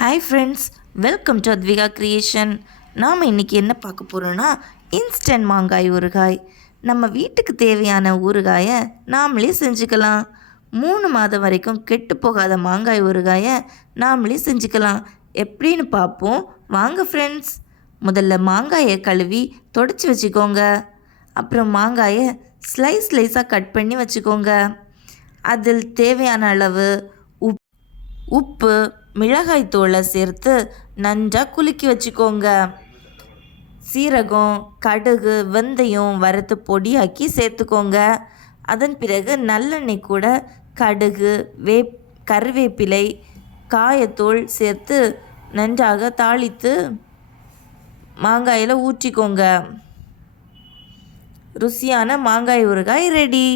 Hi friends, welcome to Advika creation. நாம் இன்றைக்கி என்ன பார்க்க போகிறோன்னா இன்ஸ்டன்ட் மாங்காய் ஊறுகாய். நம்ம வீட்டுக்கு தேவையான ஊறுகாயை நாமளே செஞ்சுக்கலாம். 3 மாதம் வரைக்கும் கெட்டு போகாத மாங்காய் ஊறுகாயை நாமளே செஞ்சுக்கலாம். எப்படின்னு பார்ப்போம் வாங்க ஃப்ரெண்ட்ஸ். முதல்ல மாங்காயை கழுவி தொடச்சி வச்சுக்கோங்க. அப்புறம் மாங்காயை ஸ்லைஸாக கட் பண்ணி வச்சுக்கோங்க. அதில் தேவையான அளவு உப்பு, மிளகாய் தூளை சேர்த்து நன்றாக குலுக்கி வச்சுக்கோங்க. சீரகம், கடுகு, வெந்தயம் வறுத்து பொடியாக்கி சேர்த்துக்கோங்க. அதன் பிறகு நல்லெண்ணெய் கூட கடுகு, கருவேப்பிலை, காயத்தூள் சேர்த்து நன்றாக தாளித்து மாங்காயில் ஊற்றிக்கோங்க. ருசியான மாங்காய் ஊறுகாய் ரெடி.